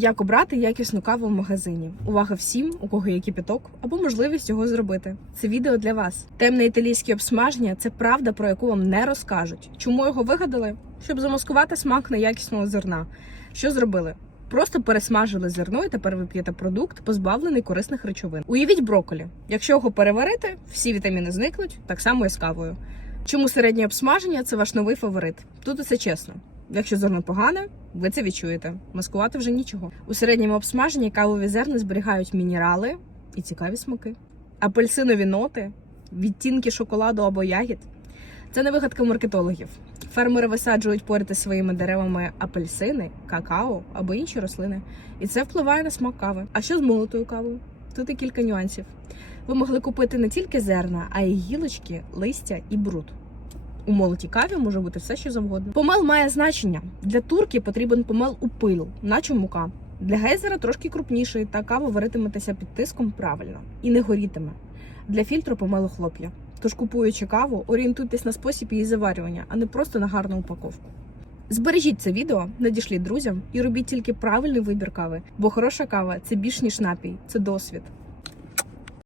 Як обрати якісну каву в магазині? Увага всім, у кого є кипяток або можливість його зробити. Це відео для вас. Темне італійське обсмаження це правда, про яку вам не розкажуть. Чому його вигадали? Щоб замаскувати смак неякісного зерна. Що зробили? Просто пересмажили зерно і тепер ви п'єте продукт, позбавлений корисних речовин. Уявіть брокколі. Якщо його переварити, всі вітаміни зникнуть, так само і з кавою. Чому середнє обсмаження це ваш новий фаворит? Тут усе чесно. Якщо зерно погане, ви це відчуєте. Маскувати вже нічого. У середньому обсмаженні кавові зерна зберігають мінерали і цікаві смаки. Апельсинові ноти, відтінки шоколаду або ягід. Це не вигадка маркетологів. Фермери висаджують поряд із своїми деревами апельсини, какао або інші рослини, і це впливає на смак кави. А що з молотою кавою? Тут і кілька нюансів. Ви могли купити не тільки зерна, а й гілочки, листя і бруд. У молотій каві може бути все, що завгодно. Помел має значення. Для турки потрібен помел у пил, наче мука. Для гейзера трошки крупніший, та кава варитиметься під тиском правильно і не горітиме. Для фільтру помелу хлоп'я. Тож, купуючи каву, орієнтуйтесь на спосіб її заварювання, а не просто на гарну упаковку. Збережіть це відео, надішліть друзям і робіть тільки правильний вибір кави, бо хороша кава це більш ніж напій, це досвід.